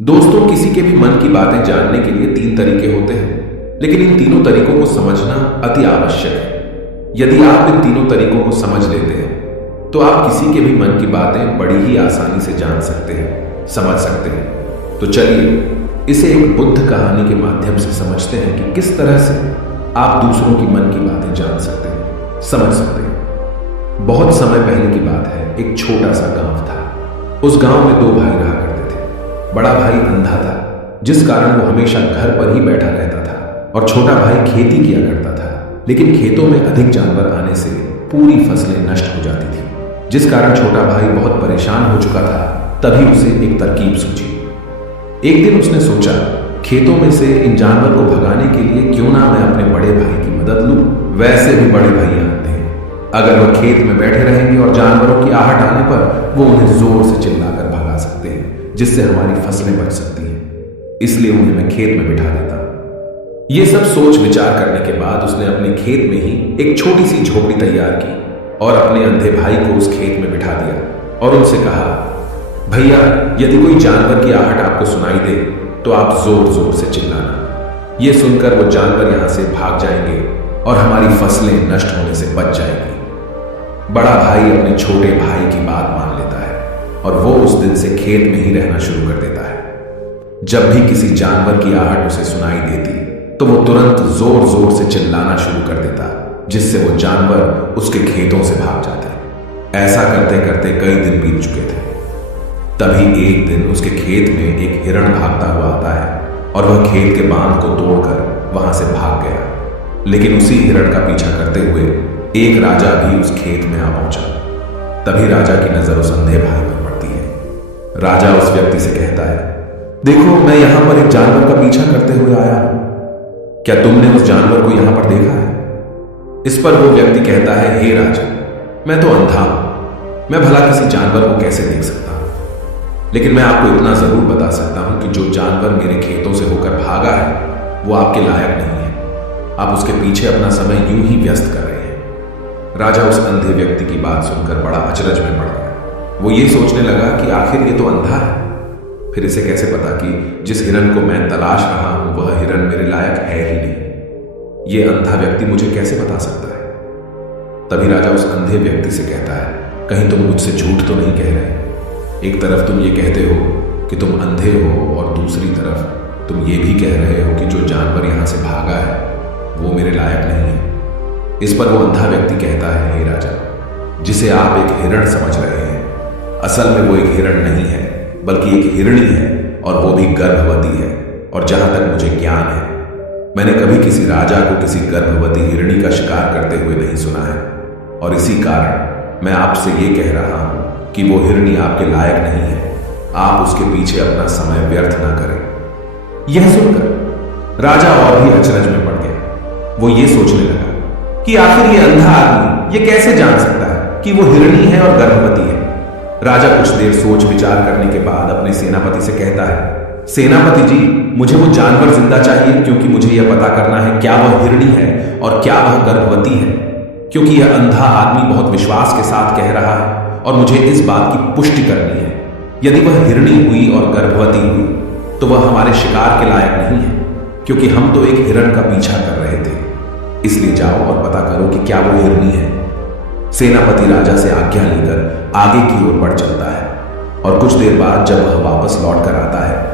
दोस्तों, किसी के भी मन की बातें जानने के लिए तीन तरीके होते हैं, लेकिन इन तीनों तरीकों को समझना अति आवश्यक है। यदि आप इन तीनों तरीकों को समझ लेते हैं तो आप किसी के भी मन की बातें बड़ी ही आसानी से जान सकते हैं, समझ सकते हैं। तो चलिए इसे एक बुद्ध कहानी के माध्यम से समझते हैं कि किस तरह से आप दूसरों की मन की बातें जान सकते हैं, समझ सकते हैं। बहुत समय पहले की बात है, एक छोटा सा गांव था। उस गांव में दो भाई रहा करते थे। बड़ा भाई अंधा था, जिस कारण वो हमेशा घर पर ही बैठा रहता था, और छोटा भाई खेती किया करता था। लेकिन खेतों में अधिक जानवर आने से पूरी फसलें नष्ट हो जाती थी, जिस कारण छोटा भाई बहुत परेशान हो चुका था। तभी उसे एक तरकीब सूझी। एक दिन उसने सोचा, खेतों में से इन जानवर को भगाने के लिए क्यों ना मैं अपने बड़े भाई की मदद लूं। वैसे भी बड़े भाई आते हैं, अगर वह खेत में बैठे रहेंगे और जानवरों की आहट आने पर वो उन्हें जोर से चिल्लाकर भगा सकते हैं, जिससे हमारी फसलें बच सकती हैं। इसलिए उन्हें मैं खेत में बिठा देता हूं। यह सब सोच विचार करने के बाद उसने अपने खेत में ही एक छोटी सी झोपड़ी तैयार की और अपने अंधे भाई को उस खेत में बिठा दिया और उनसे कहा, भैया, यदि कोई जानवर की आहट आपको सुनाई दे तो आप जोर जोर से चिल्लाना। यह सुनकर वो जानवर यहां से भाग जाएंगे और हमारी फसलें नष्ट होने से बच जाएंगी। बड़ा भाई अपने छोटे भाई की बात मान लेता है और वो उस दिन से खेत में ही रहना शुरू कर देता है। जब भी किसी जानवर की आहट उसे सुनाई देती तो वो तुरंत जोर जोर से चिल्लाना शुरू कर देता, जिससे वो जानवर उसके खेतों से भाग जाते। ऐसा करते करते कई दिन बीत चुके थे। तभी एक दिन उसके खेत में एक हिरण भागता हुआ आता है और वह खेत के बांध को तोड़कर वहां से भाग गया। लेकिन उसी हिरण का पीछा करते हुए एक राजा भी उस खेत में आ पहुंचा। तभी राजा की नजर उस अंधे भाई पर पड़ती है। राजा उस व्यक्ति से कहता है, देखो, मैं यहां पर एक जानवर का पीछा करते हुए आया हूं। क्या तुमने उस जानवर को यहां पर देखा है? इस पर वो व्यक्ति कहता है, हे राजा, मैं तो अंधा हूं, मैं भला किसी जानवर को कैसे देख सकता हूं? लेकिन मैं आपको इतना जरूर बता सकता हूं कि जो जानवर मेरे खेतों से होकर भागा है वो आपके लायक नहीं है। आप उसके पीछे अपना समय यूं ही व्यस्त कर रहे हैं। राजा उस अंधे व्यक्ति की बात सुनकर बड़ा अचरज में पड़ गया। वो ये सोचने लगा कि आखिर ये तो अंधा है, फिर इसे कैसे पता कि जिस हिरण को मैं तलाश रहा हूं वह हिरण मेरे लायक है ही नहीं। ये अंधा व्यक्ति मुझे कैसे बता सकता है? तभी राजा उस अंधे व्यक्ति से कहता है, कहीं तुम मुझसे झूठ तो नहीं कह रहे? एक तरफ तुम ये कहते हो कि तुम अंधे हो और दूसरी तरफ तुम ये भी कह रहे हो कि जो जानवर यहां से भागा है वो मेरे लायक नहीं है। इस पर वो अंधा व्यक्ति कहता है, हे राजा, जिसे आप एक हिरण समझ रहे हैं, असल में वो एक हिरण नहीं है, बल्कि एक हिरणी है, और वो भी गर्भवती है। और जहां तक मुझे ज्ञान है, मैंने कभी किसी राजा को किसी गर्भवती हिरणी का शिकार करते हुए नहीं सुना है। और इसी कारण मैं आपसे ये कह रहा हूं कि वो हिरणी आपके लायक नहीं है। आप उसके पीछे अपना समय व्यर्थ ना करें। यह सुनकर राजा और भी अचरज में पड़ गया। वो ये सोचने लगा कि आखिर ये अंधा आदमी ये कैसे जान सकता है कि वो हिरणी है और गर्भवती है। राजा कुछ देर सोच विचार करने के बाद अपने सेनापति से कहता है, सेनापति जी, मुझे वो जानवर जिंदा चाहिए, क्योंकि मुझे यह पता करना है क्या वह हिरणी है और क्या वह गर्भवती है। क्योंकि यह अंधा आदमी बहुत विश्वास के साथ कह रहा है और मुझे इस बात की पुष्टि करनी है। यदि वह हिरणी हुई और गर्भवती हुई तो वह हमारे शिकार के लायक नहीं है, क्योंकि हम तो एक हिरण का पीछा कर रहे थे। इसलिए जाओ और पता करो कि क्या वो हिरणी है। सेनापति राजा से आज्ञा लेकर आगे की ओर बढ़ चलता है और कुछ देर बाद जब वह वापस लौट कर आता है